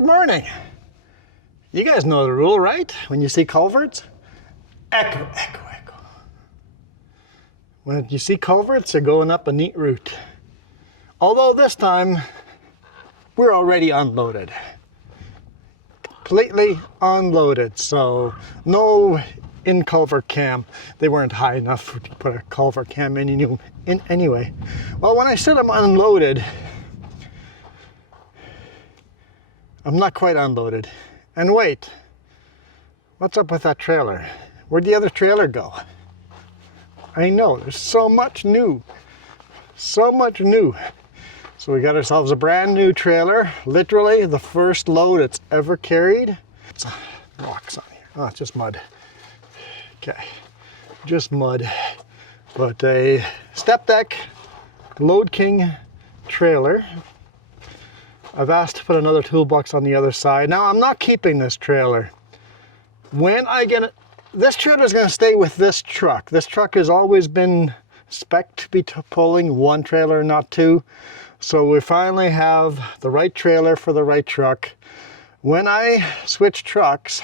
Good morning. You guys know the rule, right? When you see culverts, echo, echo, echo. When you see culverts, they're going up a neat route. Although this time, we're already unloaded. Completely unloaded, so no in-culvert cam. They weren't high enough to put a culvert cam in anyway. Well, when I said I'm unloaded, I'm not quite unloaded. And wait, what's up with that trailer? Where'd the other trailer go? I know, there's so much new. So much new. So we got ourselves a brand new trailer. Literally the first load it's ever carried. It's rocks on here. Oh, it's just mud. Okay, just mud. But a step deck, Load King trailer. I've asked to put another toolbox on the other side. Now I'm not keeping this trailer. When I get it, this trailer is going to stay with this truck. This truck has always been spec'd to be pulling one trailer, not two. So we finally have the right trailer for the right truck. When I switch trucks,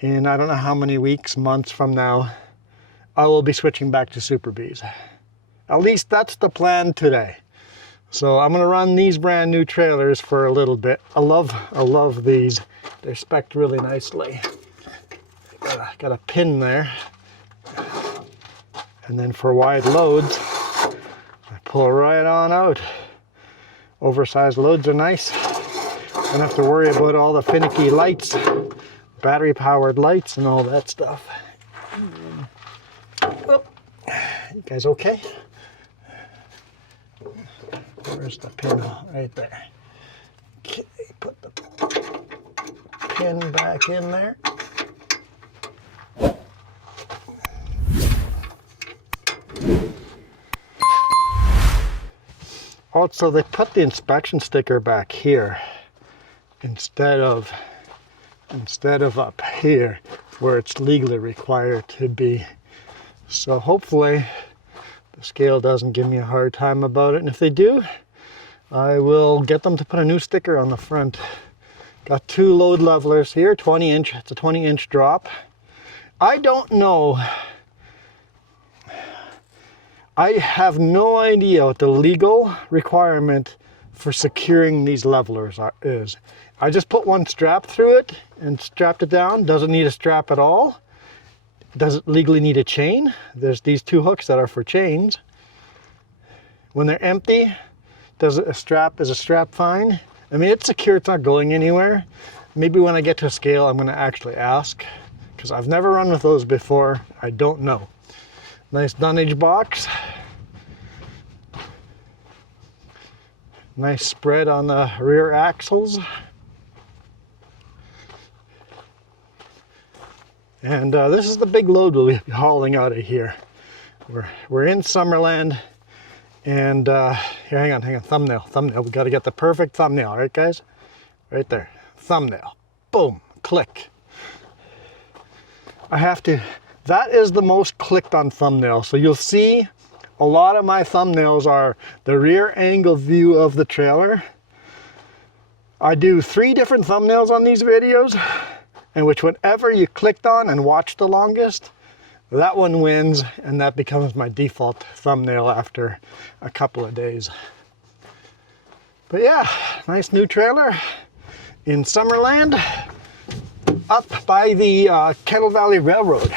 in I don't know how many weeks, months from now, I will be switching back to Super Bs. At least that's the plan today. So I'm gonna run these brand new trailers for a little bit. I love these. They're spec'd really nicely. Got a pin there. And then for wide loads, I pull right on out. Oversized loads are nice. Don't have to worry about all the finicky lights, battery powered lights and all that stuff. Oh, you guys okay? Where's the pin? Right there. Okay, put the pin back in there. Also, they put the inspection sticker back here instead of up here where it's legally required to be. So hopefully the scale doesn't give me a hard time about it, and if they do, I will get them to put a new sticker on the front. Got two load levelers here, 20 inch, it's a 20-inch drop. I don't know, I have no idea what the legal requirement for securing these levelers is. I just put one strap through it and strapped it down. Doesn't need a strap at all. Does it legally need a chain? There's these two hooks that are for chains. When they're empty, is a strap fine? I mean, it's secure, it's not going anywhere. Maybe when I get to a scale, I'm gonna actually ask, because I've never run with those before. I don't know. Nice dunnage box. Nice spread on the rear axles. And this is the big load we'll be hauling out of here. We're in Summerland, and here, hang on, thumbnail. We got to get the perfect thumbnail, right, guys? Right there, thumbnail. Boom, click. That is the most clicked on thumbnail. So you'll see a lot of my thumbnails are the rear angle view of the trailer. I do 3 different thumbnails on these videos, and whichever you clicked on and watched the longest, that one wins, and that becomes my default thumbnail after a couple of days. But yeah, nice new trailer in Summerland up by the Kettle Valley Railroad.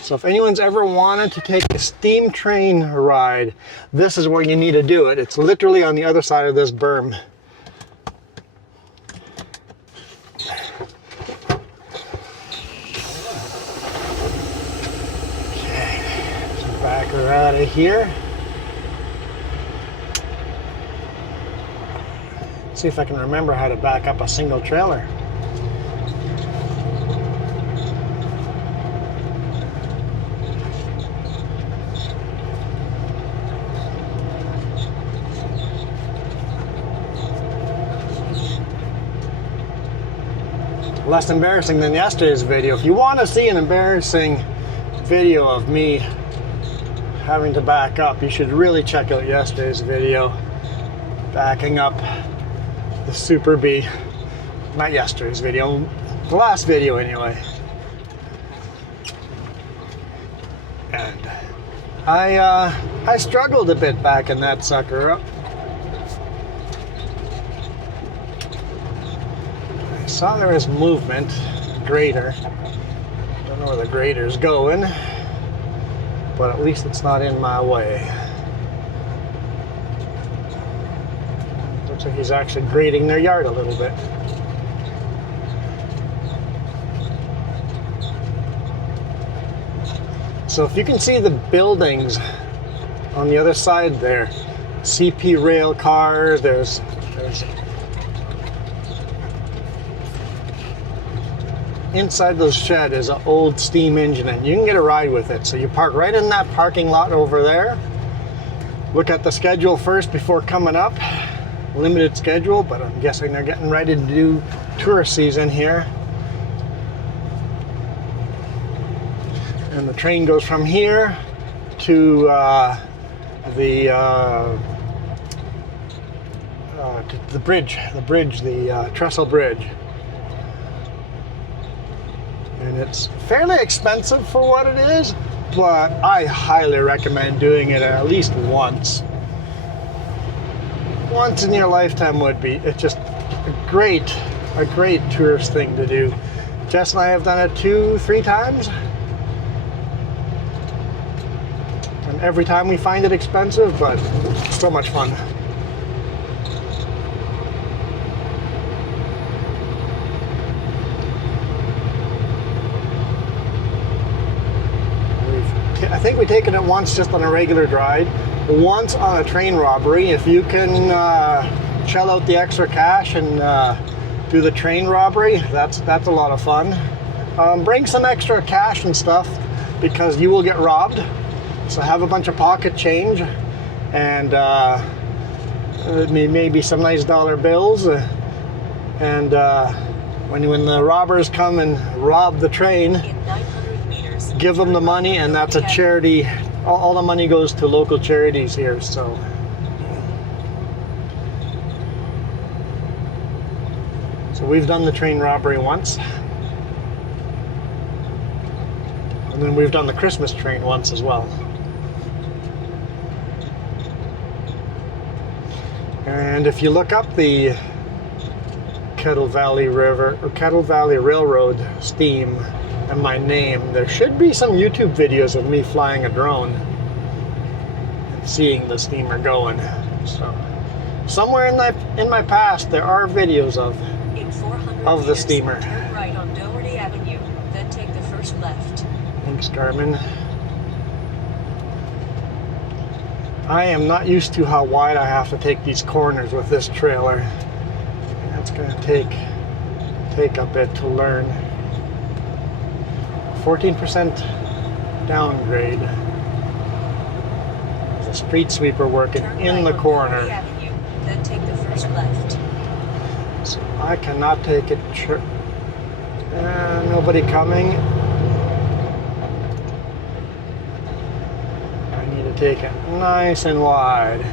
So if anyone's ever wanted to take a steam train ride, this is where you need to do it. It's literally on the other side of this berm. Back her out of here. See if I can remember how to back up a single trailer. Less embarrassing than yesterday's video. If you want to see an embarrassing video of me having to back up, you should really check out yesterday's video backing up the Super B Not yesterday's video, the last video anyway. And I struggled a bit back in that sucker up. I saw there was movement, grader. Don't know where the grader's going, but at least it's not in my way. Looks like he's actually grading their yard a little bit. So if you can see the buildings on the other side there, CP rail car, there's inside those shed is an old steam engine, and you can get a ride with it. So you park right in that parking lot over there. Look at the schedule first before coming up. Limited schedule, but I'm guessing they're getting ready to do tourist season here. And the train goes from here to the bridge, the trestle bridge. And it's fairly expensive for what it is, but I highly recommend doing it at least once. Once in your lifetime would be. It's just a great tourist thing to do. Jess and I have done it 2-3 times. And every time we find it expensive, but so much fun. I think we've taken it once just on a regular drive, once on a train robbery. If you can shell out the extra cash and do the train robbery, that's a lot of fun. Bring some extra cash and stuff because you will get robbed. So have a bunch of pocket change and maybe some nice dollar bills. And when the robbers come and rob the train, give them the money, and that's a charity. All the money goes to local charities here. So we've done the train robbery once, and then we've done the Christmas train once as well. And if you look up the Kettle Valley Railroad steam and my name, there should be some YouTube videos of me flying a drone and seeing the steamer going. So somewhere in my past there are videos of the steamer. Turn right on Doherty Avenue, then take the first left. Thanks, Garmin. I am not used to how wide I have to take these corners with this trailer. That's going to take a bit to learn. 14% downgrade. There's a street sweeper working in the corner. Avenue, then take the first left. So I cannot take it. Nobody coming. I need to take it nice and wide.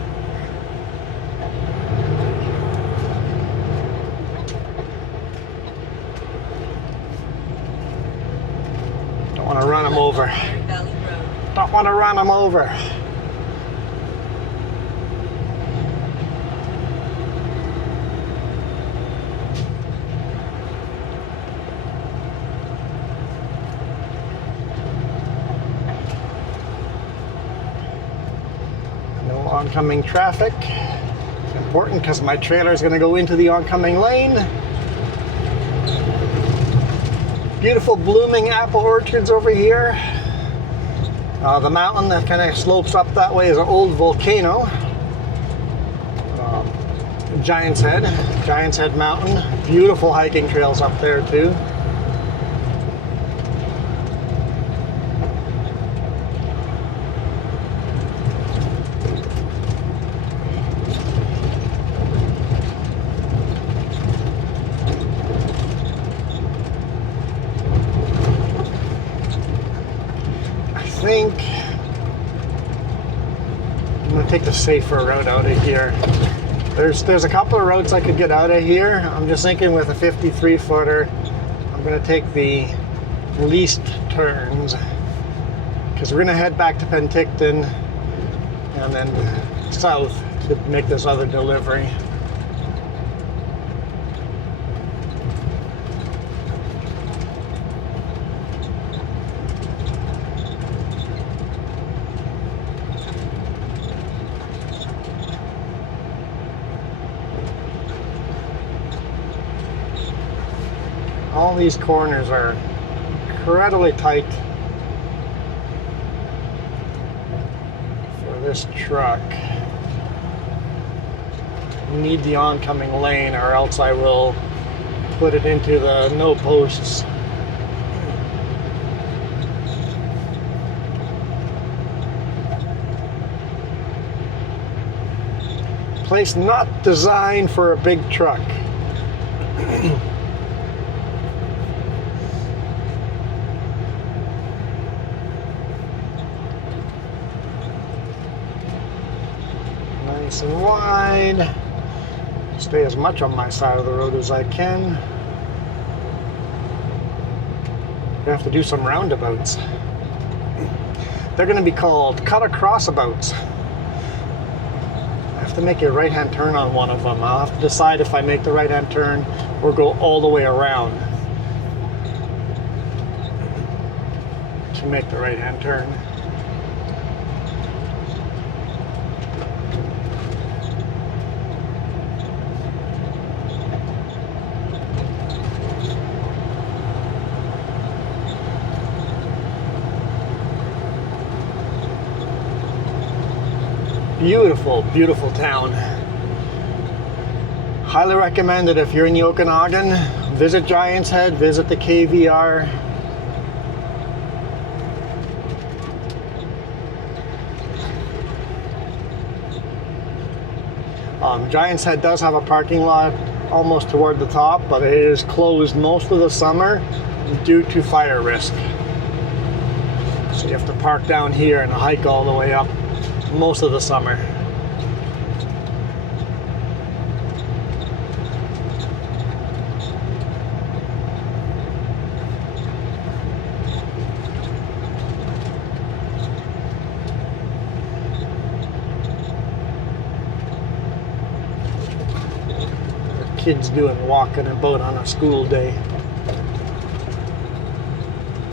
Don't want to run them over. Don't want to run them over. No oncoming traffic. It's important because my trailer is going to go into the oncoming lane. Beautiful blooming apple orchards over here. The mountain that kind of slopes up that way is an old volcano. Giant's Head Mountain. Beautiful hiking trails up there too. I think I'm going to take the safer route out of here. There's a couple of roads I could get out of here. I'm just thinking with a 53 footer, I'm gonna take the least turns because we're gonna head back to Penticton and then south to make this other delivery. All these corners are incredibly tight for this truck. I need the oncoming lane or else I will put it into the no posts. Place not designed for a big truck. Nice and wide. Stay as much on my side of the road as I can. I have to do some roundabouts. They're going to be called cut across abouts. I have to make a right-hand turn on one of them. I'll have to decide if I make the right-hand turn or go all the way around to make the right-hand turn. Beautiful, beautiful town. Highly recommend it if you're in the Okanagan. Visit Giant's Head, visit the KVR. Giant's Head does have a parking lot almost toward the top, but it is closed most of the summer due to fire risk. So you have to park down here and hike all the way up most of the summer. The kids doing walking about on a school day.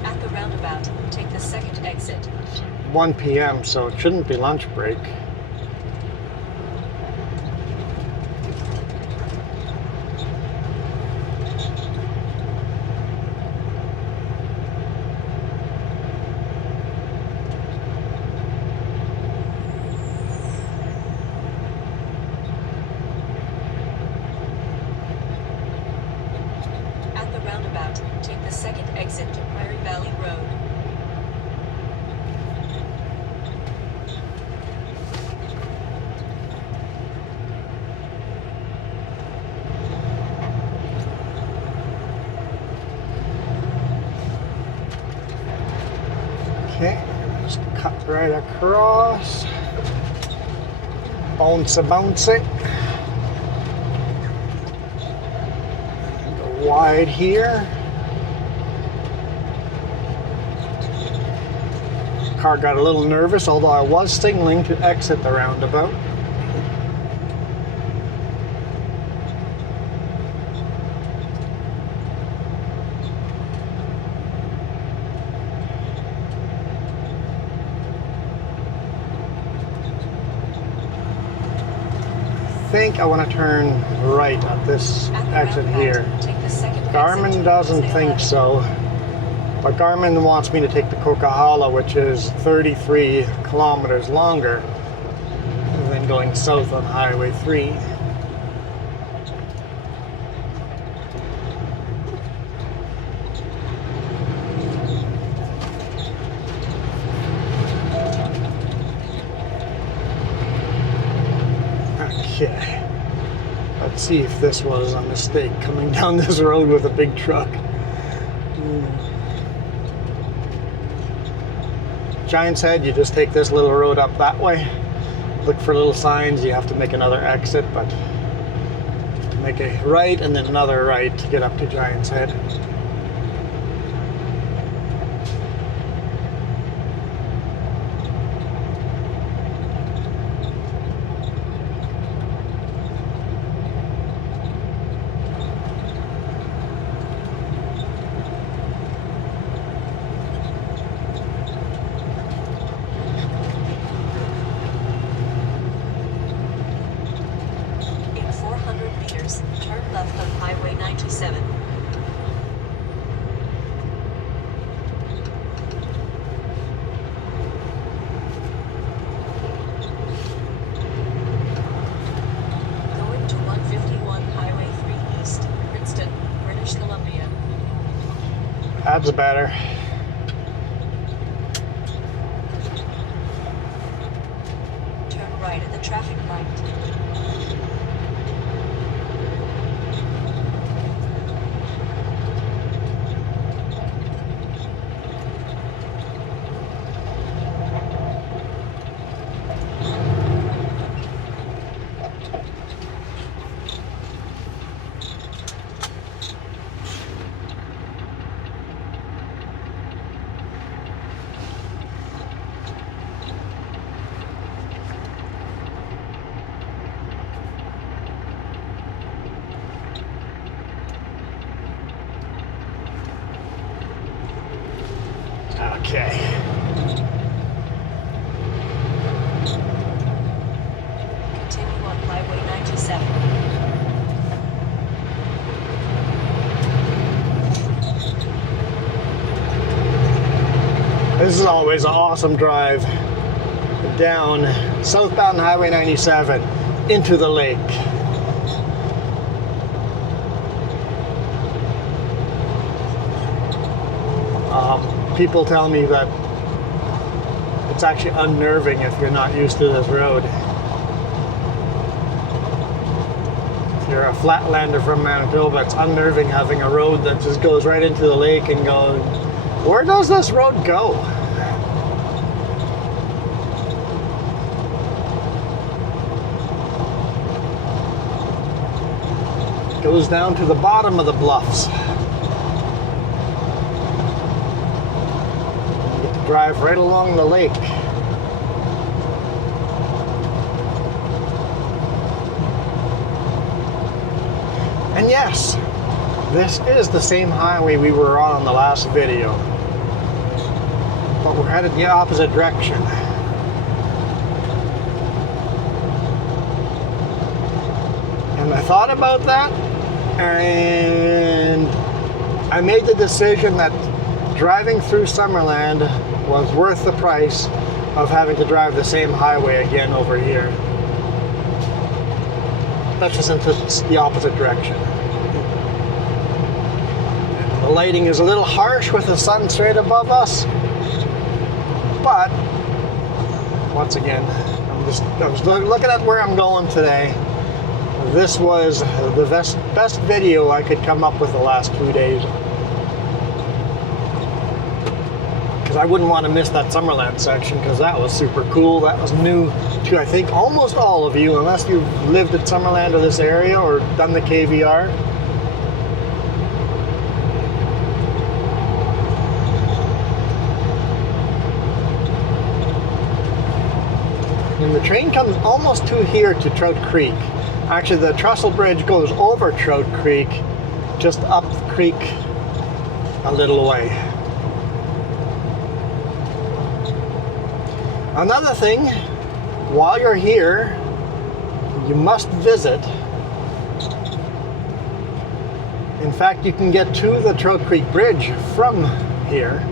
At the roundabout, take the second exit. 1 p.m. so it shouldn't be lunch break. At the roundabout, take the second exit to Prairie Valley Road. Okay, just cut right across. Bouncy, bouncy. Go wide here. Car got a little nervous, although I was signaling to exit the roundabout. I think I want to turn right at this exit here. Garmin doesn't think so, but Garmin wants me to take the Coquihalla, which is 33 kilometers longer than going south on Highway 3. Okay, let's see if this was a mistake coming down this road with a big truck. Giant's Head, you just take this little road up that way, look for little signs. You have to make another exit, but make a right and then another right to get up to Giant's Head. In 400 meters, turn left on Highway 97. Going to 151 Highway 3 East, Princeton, British Columbia. That's better. Turn right at the traffic light. Okay. Continue on Highway 97. This is always an awesome drive down southbound Highway 97 into the lake. People tell me that it's actually unnerving if you're not used to this road. If you're a flatlander from Manitoba, it's unnerving having a road that just goes right into the lake and going, where does this road go? It goes down to the bottom of the bluffs. Drive right along the lake. And yes, this is the same highway we were on the last video, but we're headed the opposite direction. And I thought about that, and I made the decision that driving through Summerland was worth the price of having to drive the same highway again over here. That's just into the opposite direction. The lighting is a little harsh with the sun straight above us, but once again, I was looking at where I'm going today. This was the best video I could come up with the last 2 days. Because I wouldn't want to miss that Summerland section, because that was super cool. That was new to, I think, almost all of you, unless you've lived at Summerland or this area or done the KVR. And the train comes almost to here to Trout Creek. Actually, the trestle bridge goes over Trout Creek, just up the creek a little way. Another thing, while you're here, you must visit. In fact, you can get to the Trout Creek Bridge from here.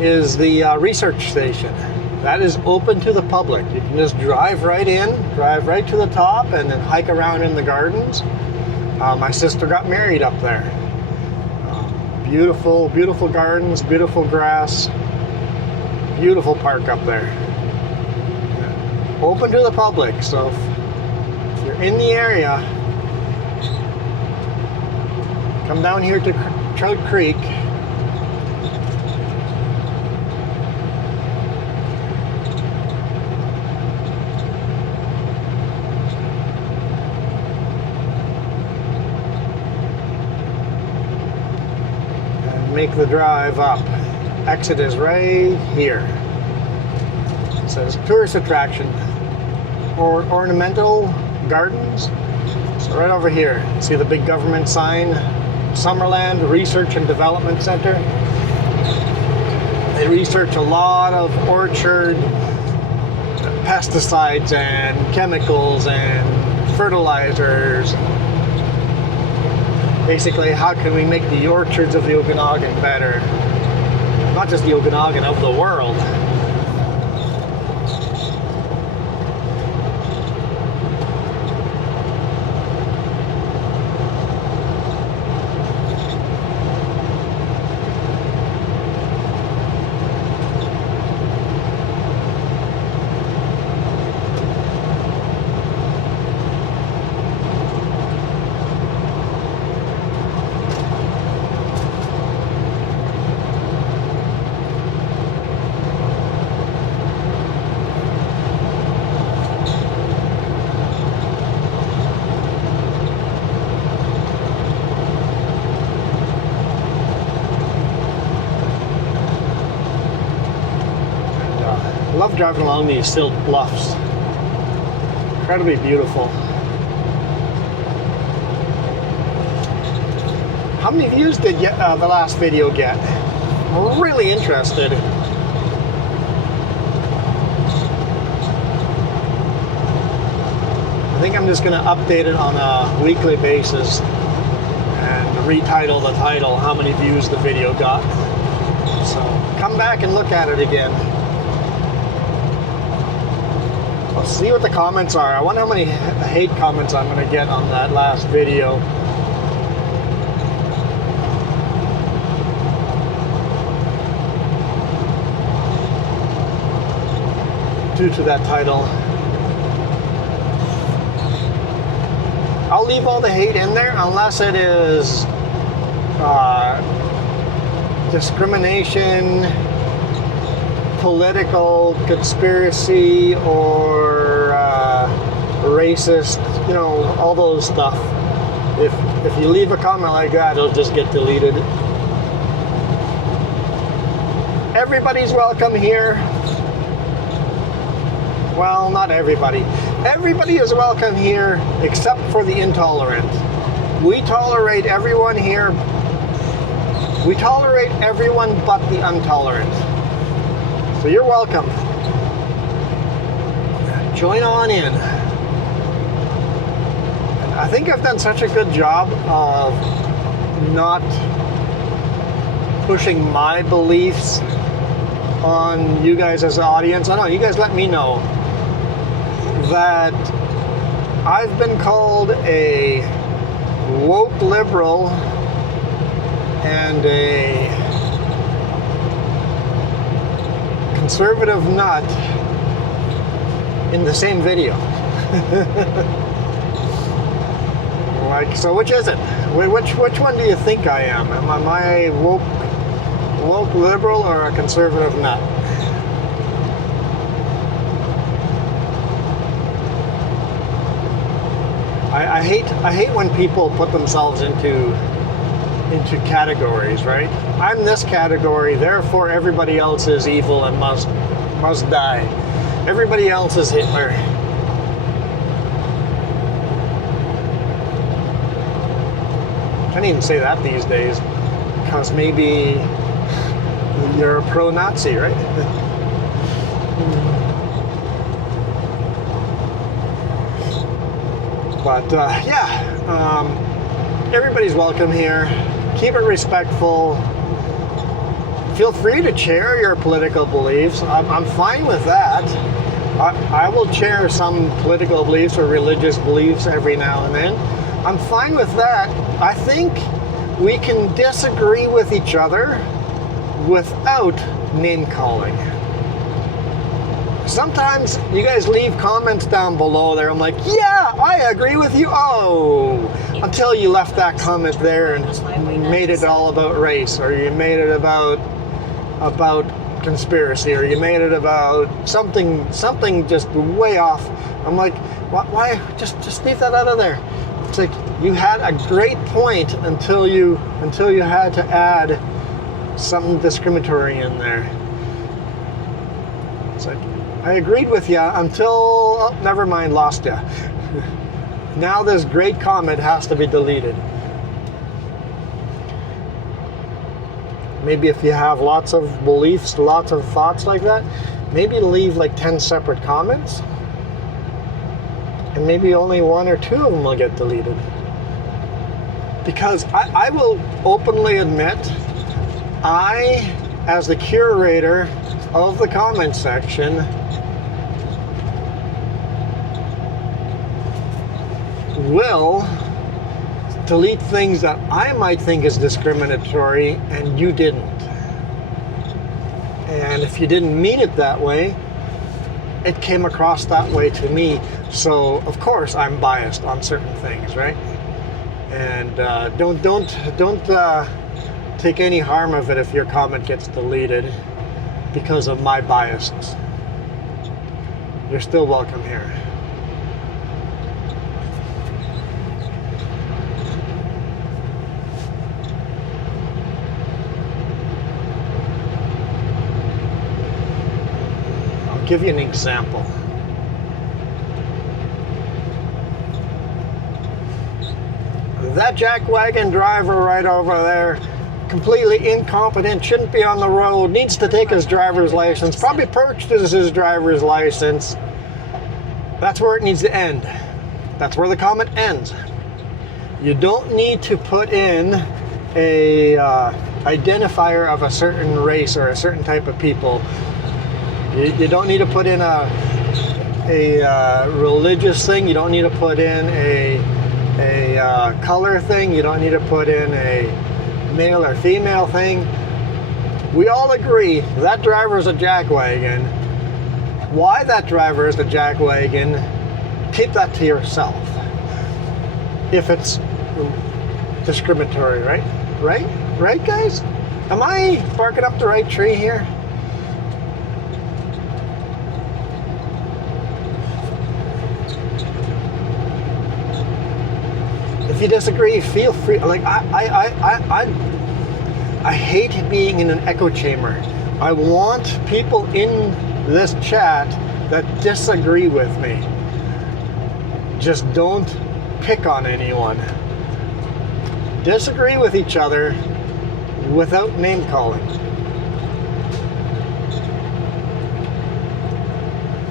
Is the research station. That is open to the public. You can just drive right in, drive right to the top, and then hike around in the gardens. My sister got married up there. Beautiful, beautiful gardens, beautiful grass. Beautiful park up there. Open to the public, so if you're in the area, come down here to Trout Creek. make the drive up. Exit is right here. It says tourist attraction or ornamental gardens. So right over here, see the big government sign, Summerland Research and Development Center. They research a lot of orchard pesticides and chemicals and fertilizers. Basically, how can we make the orchards of the Okanagan better? Not just the Okanagan, of the world. I love driving along these silt bluffs. Incredibly beautiful. How many views did the last video get? I'm really interested. I think I'm just going to update it on a weekly basis and retitle the title, how many views the video got. So come back and look at it again. I'll see what the comments are. I wonder how many hate comments I'm going to get on that last video. Due to that title. I'll leave all the hate in there unless it is discrimination, political, conspiracy, or racist, you know, all those stuff. If you leave a comment like that, it'll just get deleted. Everybody's welcome here. Well, not everybody. Everybody is welcome here except for the intolerant. We tolerate everyone here. We tolerate everyone but the intolerant. So you're welcome. Join on in. I think I've done such a good job of not pushing my beliefs on you guys as an audience. I don't know, you guys let me know that I've been called a woke liberal and a conservative nut in the same video. Like, so which is it? Which one do you think I am? Am I a woke liberal or a conservative nut? I hate when people put themselves into categories, right? I'm this category, therefore everybody else is evil and must die. Everybody else is Hitler. Can't even say that these days, because maybe you're a pro-Nazi, right? But everybody's welcome here. Keep it respectful. Feel free to share your political beliefs. I'm fine with that. I will share some political beliefs or religious beliefs every now and then. I'm fine with that. I think we can disagree with each other without name calling. Sometimes you guys leave comments down below there. I'm like, yeah, I agree with you. Oh, until you left that comment there and made it all about race, or you made it about conspiracy, or you made it about something just way off. I'm like, why? Just leave that out of there. It's like you had a great point until you had to add something discriminatory in there. It's like, I agreed with you until, oh, never mind, lost you. Now this great comment has to be deleted. Maybe if you have lots of beliefs, lots of thoughts like that, maybe leave like 10 separate comments, and maybe only 1 or 2 of them will get deleted. Because I will openly admit, I, as the curator of the comment section, will delete things that I might think is discriminatory and you didn't. And if you didn't mean it that way, it came across that way to me. So of course I'm biased on certain things, right? And don't take any harm of it if your comment gets deleted because of my biases. You're still welcome here. I'll give you an example. That jackwagon driver right over there, completely incompetent, shouldn't be on the road, needs to take his driver's license, probably purchases his driver's license. That's where it needs to end. That's where the comment ends. You don't need to put in a identifier of a certain race or a certain type of people. You don't need to put in a religious thing. You don't need to put in a color thing. You don't need to put in a male or female thing. We all agree that driver is a jackwagon. Why that driver is a jackwagon, keep that to yourself. If it's discriminatory, right? Right, guys? Am I barking up the right tree here? If you disagree, feel free. Like I hate being in an echo chamber. I want people in this chat that disagree with me. Just don't pick on anyone. Disagree with each other without name calling.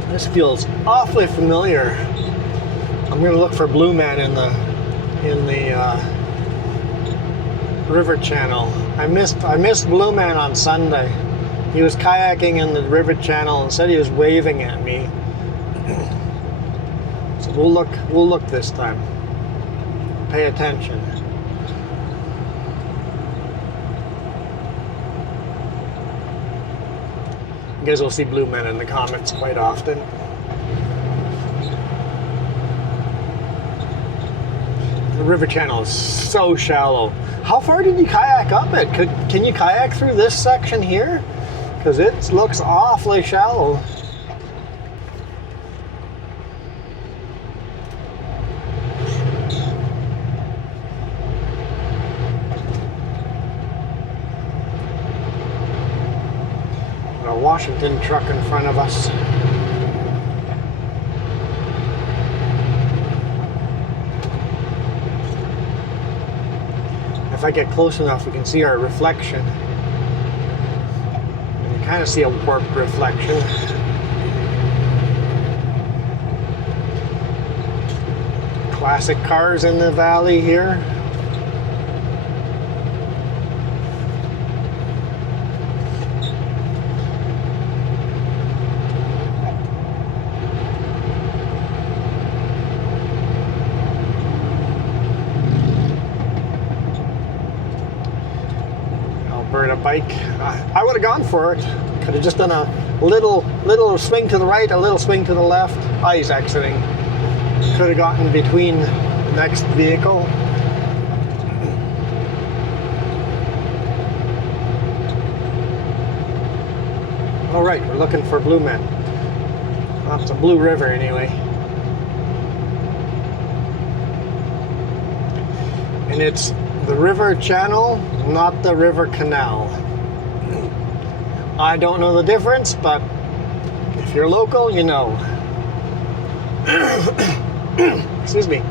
This feels awfully familiar. I'm gonna look for Blue Man in the river channel. I missed Blue Man on Sunday. He was kayaking in the river channel and said he was waving at me. So we'll look this time. Pay attention. You guys will see Blue Man in the comments quite often. The river channel is so shallow. How far did you kayak up it? Can you kayak through this section here? Because it looks awfully shallow. A Washington truck in front of us. If I get close enough, we can see our reflection. And you kind of see a warped reflection. Classic cars in the valley here. Bike. I would have gone for it. Could have just done a little swing to the right, a little swing to the left. He's exiting. Could have gotten between the next vehicle. All right, we're looking for Blue Man. Well, it's a blue river anyway. And it's the river channel, not the river canal. I don't know the difference, but if you're local, you know. Excuse me.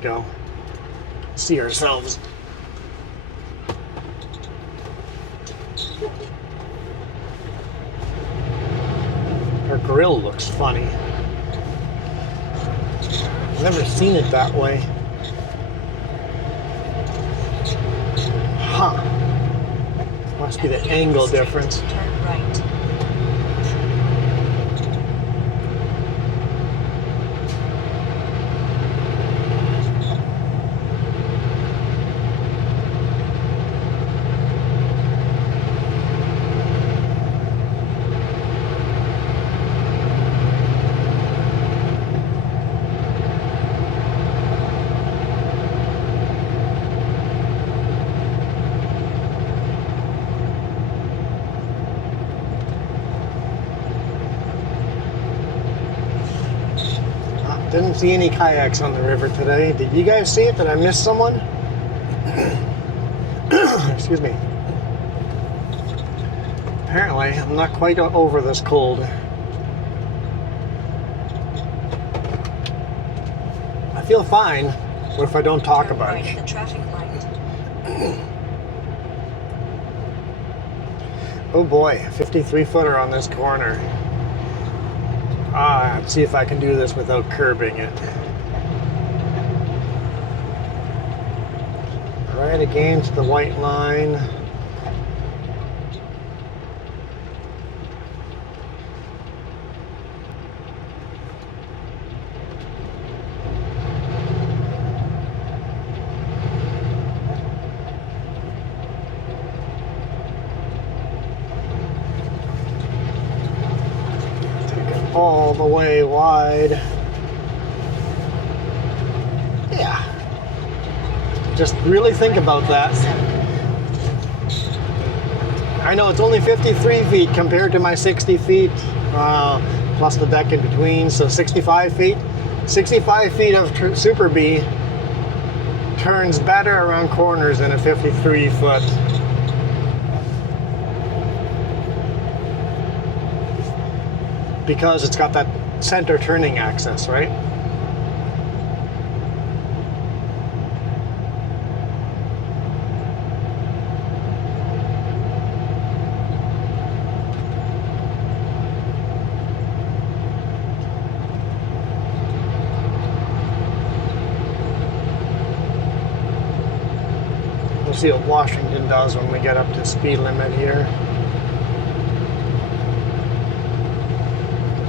Go see ourselves. Our grill looks funny. I've never seen it that way. Huh. Must be the angle difference. Turn right. Didn't see any kayaks on the river today. Did you guys see it? Did I miss someone? Excuse me. Apparently, I'm not quite over this cold. I feel fine. What if I don't talk about right it? at the traffic light. Oh boy, 53-footer on this corner. Let's see if I can do this without curbing it. Right against the white line. All the way wide. Yeah. Just really think about that. I know it's only 53 feet compared to my 60 feet, plus the deck in between, so 65 feet. 65 feet of Super B turns better around corners than a 53 foot. Because it's got that center turning axis, right? We'll see what Washington does when we get up to speed limit here.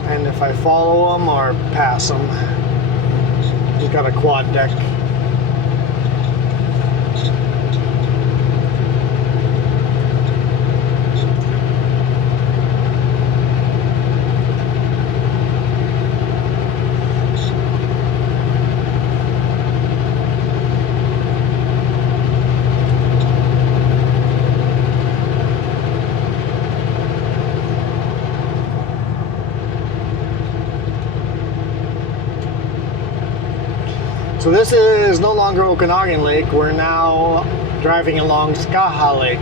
And if I follow them or pass them. We've got a quad deck. So this is no longer Okanagan Lake. We're now driving along Skaha Lake.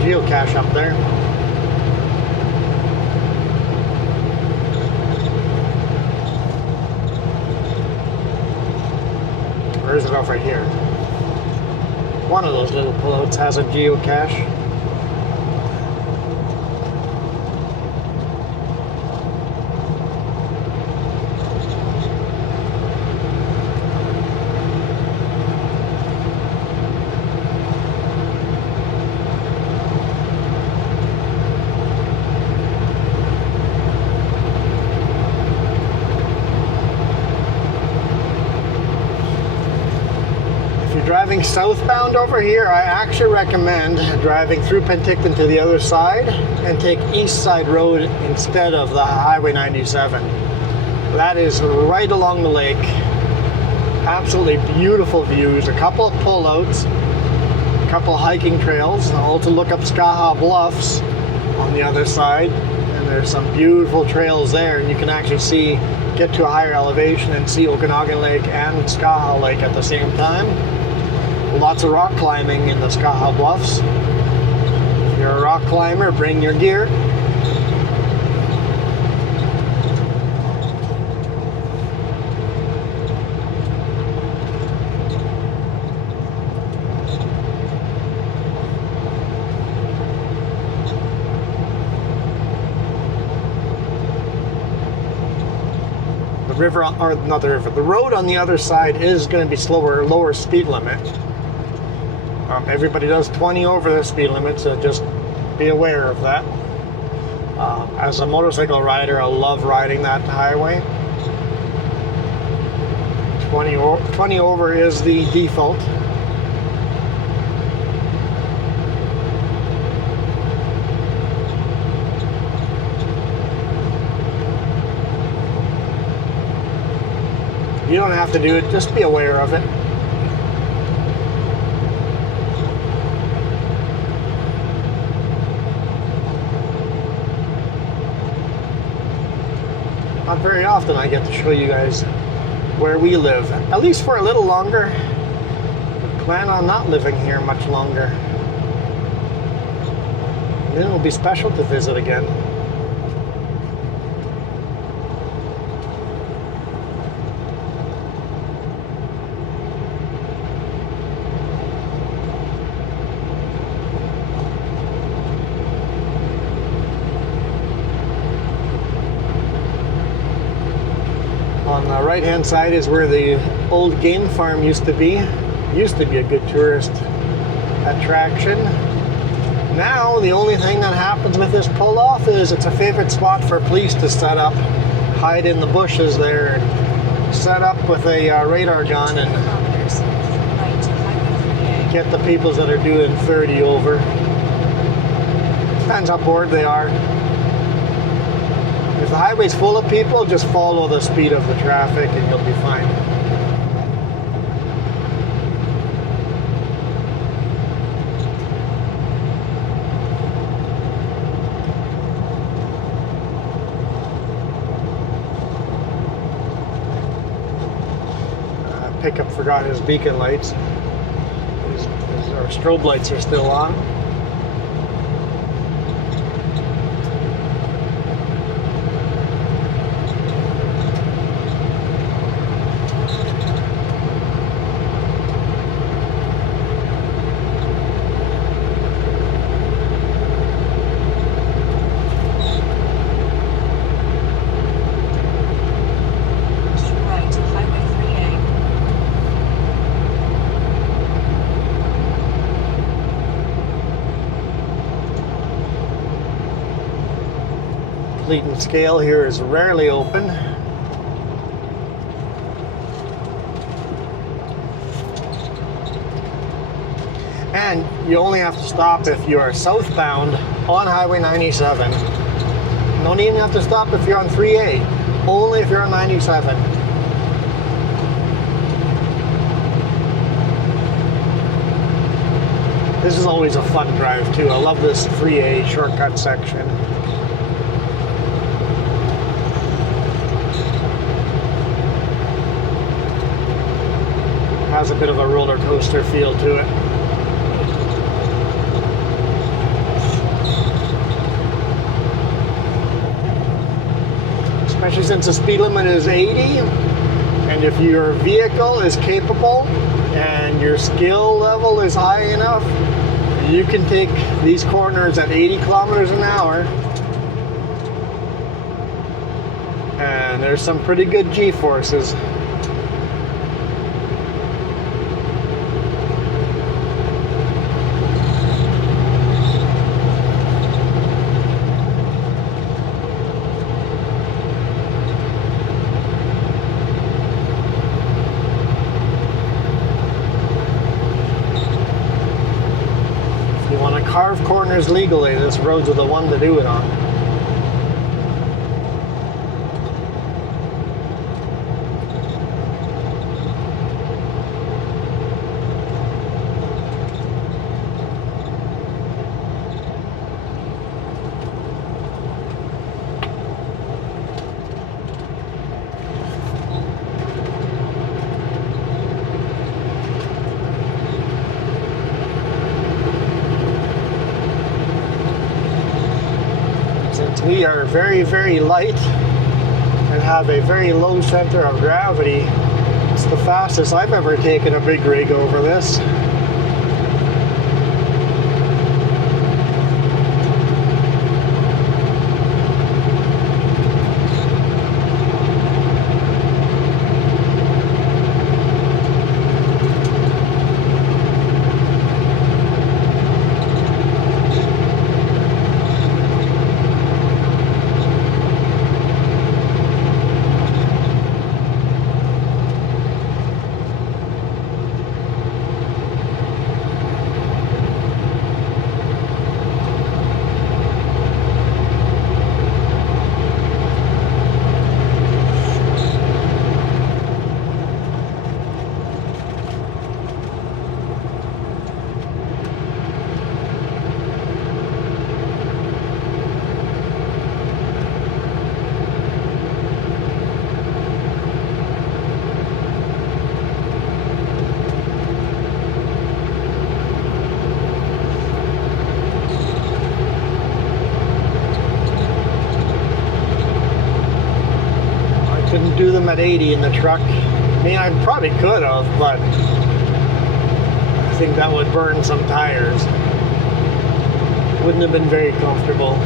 Geocache up there. Or is it off right here? One of those little pullouts has a geocache. If you're driving southbound over here, I actually recommend driving through Penticton to the other side and take East Side Road instead of the Highway 97. That is right along the lake. Absolutely beautiful views, a couple of pullouts, a couple of hiking trails. I'll also look up Skaha Bluffs on the other side, and there's some beautiful trails there, and you can actually get to a higher elevation and see Okanagan Lake and Skaha Lake at the same time. Lots of rock climbing in the Skaha Bluffs. If you're a rock climber, bring your gear. The road on the other side is going to be slower, lower speed limit. Everybody does 20 over the speed limit, so just be aware of that. As a motorcycle rider, I love riding that highway. 20 over is the default. You don't have to do it, just be aware of it. Not very often I get to show you guys where we live, at least for a little longer. I plan on not living here much longer. And then it'll be special to visit again. On the right hand side is where the old game farm used to be. Used to be a good tourist attraction. Now the only thing that happens with this pull off is it's a favorite spot for police to set up, hide in the bushes there, and set up with a radar gun and get the peoples that are doing 30 over. Depends how bored they are. If the highway's full of people, just follow the speed of the traffic and you'll be fine. Pickup forgot his beacon lights. Our strobe lights are still on. Fleet and scale here is rarely open. And you only have to stop if you are southbound on Highway 97. You don't even have to stop if you're on 3A, only if you're on 97. This is always a fun drive too. I love this 3A shortcut section. Has a bit of a roller coaster feel to it. Especially since the speed limit is 80, and if your vehicle is capable and your skill level is high enough, you can take these corners at 80 kilometers an hour, and there's some pretty good G-forces. carve corners legally, this road's the one to do it on. We are very, very light and have a very low center of gravity. It's the fastest I've ever taken a big rig over this. Couldn't do them at 80 in the truck. I mean, I probably could have, but I think that would burn some tires. Wouldn't have been very comfortable.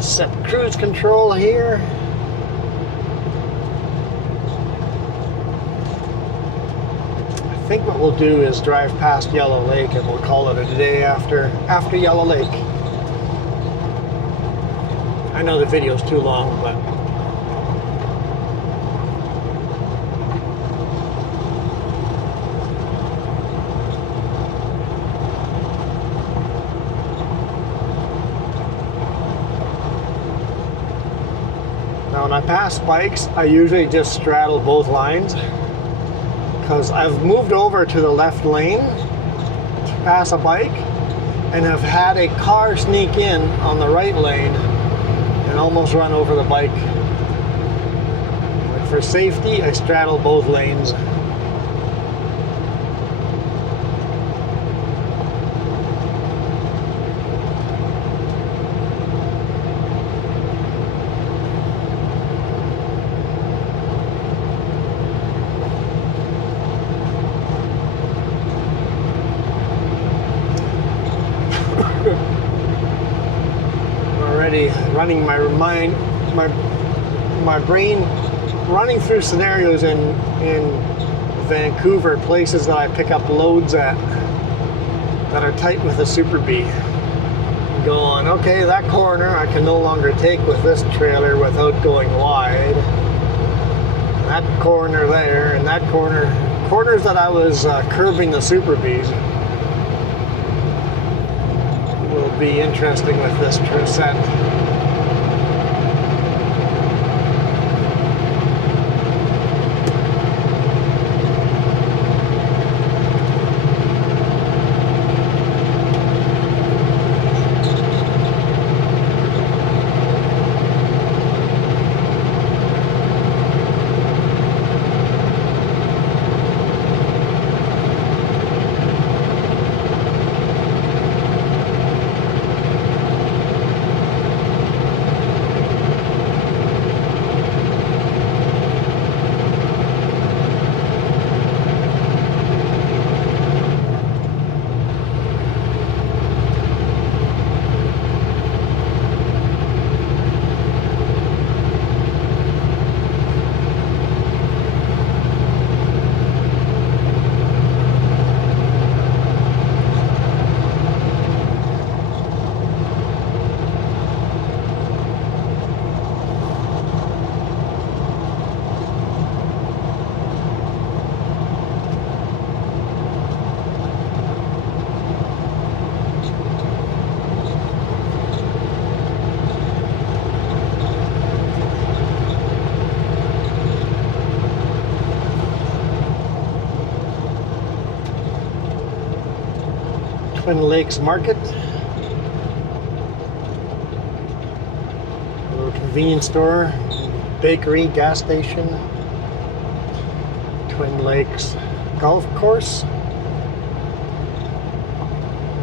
Set cruise control here. I think what we'll do is drive past Yellow Lake and we'll call it a day after Yellow Lake. I know the video's too long, but now when I pass bikes, I usually just straddle both lines because I've moved over to the left lane to pass a bike and have had a car sneak in on the right lane and almost run over the bike. But for safety, I straddle both lanes. Running my mind, my brain running through scenarios in Vancouver, places that I pick up loads at that are tight with a Super Bee. Going, okay, that corner I can no longer take with this trailer without going wide. That corner there, and that corners that I was curbing the Super Bees will be interesting with this set. Twin Lakes Market. A little convenience store, bakery, gas station. Twin Lakes Golf Course.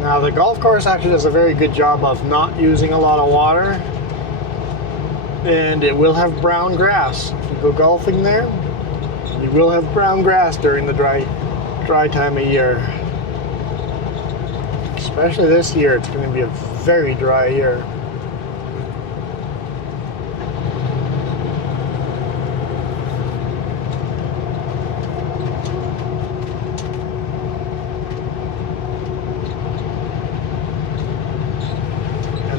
Now the golf course actually does a very good job of not using a lot of water, and it will have brown grass. If you go golfing there, you will have brown grass during the dry time of year. Especially this year, it's going to be a very dry year.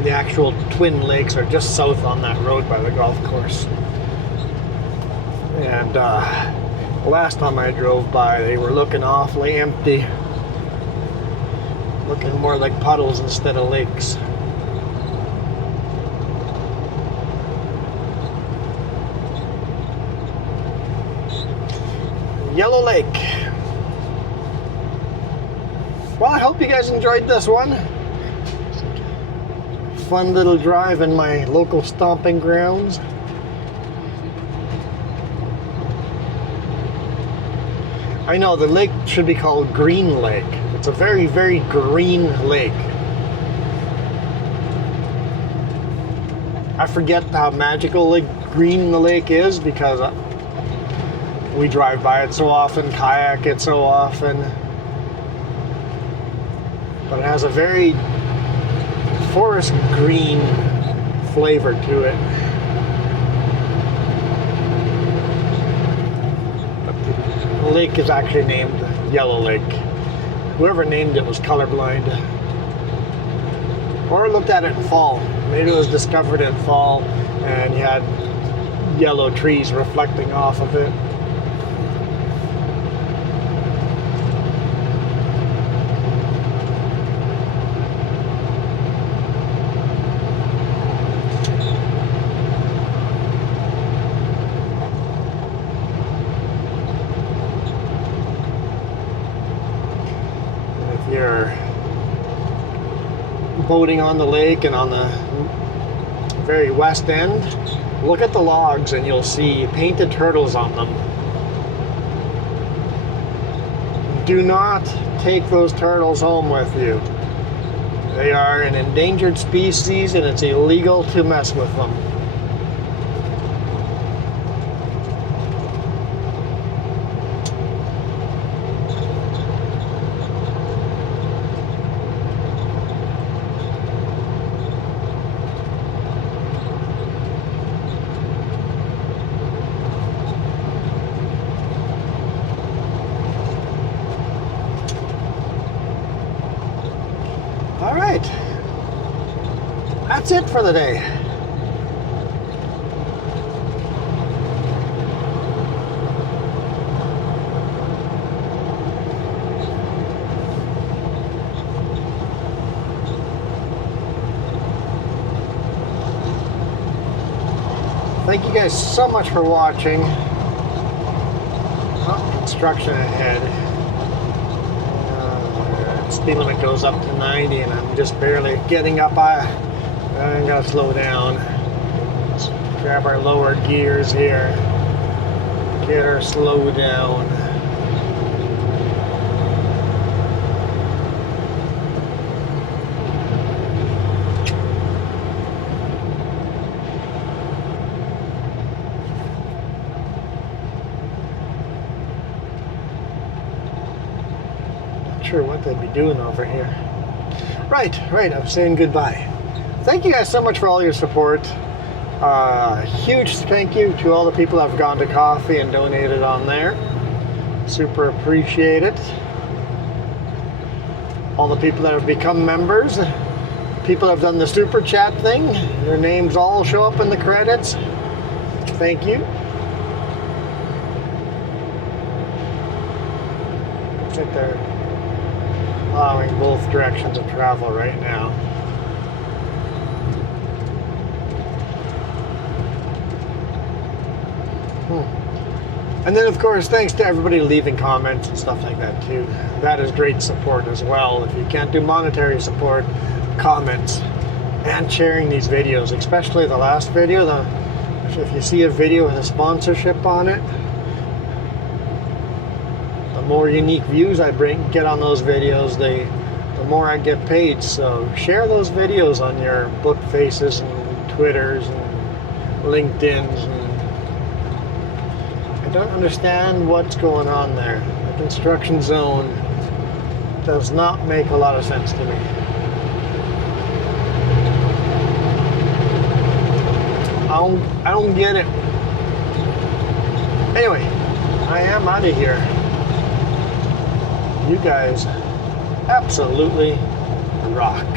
The actual Twin Lakes are just south on that road by the golf course. And last time I drove by, they were looking awfully empty. Looking more like puddles instead of lakes. Yellow Lake. Well, I hope you guys enjoyed this one. Fun little drive in my local stomping grounds. I know the lake should be called Green Lake. It's a very, very green lake. I forget how magical green the lake is because we drive by it so often, kayak it so often. But it has a very forest green flavor to it. But the lake is actually named Yellow Lake. Whoever named it was colorblind. Or looked at it in fall. Maybe it was discovered in fall and you had yellow trees reflecting off of it. You're boating on the lake and on the very west end, look at the logs and you'll see painted turtles on them. Do not take those turtles home with you. They are an endangered species and it's illegal to mess with them. All right, that's it for the day. Thank you guys so much for watching. Oh, construction ahead. Speed limit goes up to 90 and I'm just barely getting up. I gotta slow down. Let's grab our lower gears here. Get her slowed down. Sure what they'd be doing over here. Right, I'm saying goodbye. Thank you guys so much for all your support. Huge thank you to all the people that have gone to coffee and donated on there. Super appreciate it. All the people that have become members, people that have done the super chat thing, their names all show up in the credits. Thank you. Looks like they're allowing both directions of travel right now. And then, of course, thanks to everybody leaving comments and stuff like that too. That is great support as well. If you can't do monetary support, comments and sharing these videos, especially the last video. If you see a video with a sponsorship on it, the more unique views I get on those videos, the more I get paid. So share those videos on your book faces and Twitters and LinkedIn's. And I don't understand what's going on there. The construction zone does not make a lot of sense to me. I don't get it. Anyway, I am out of here. You guys absolutely rock.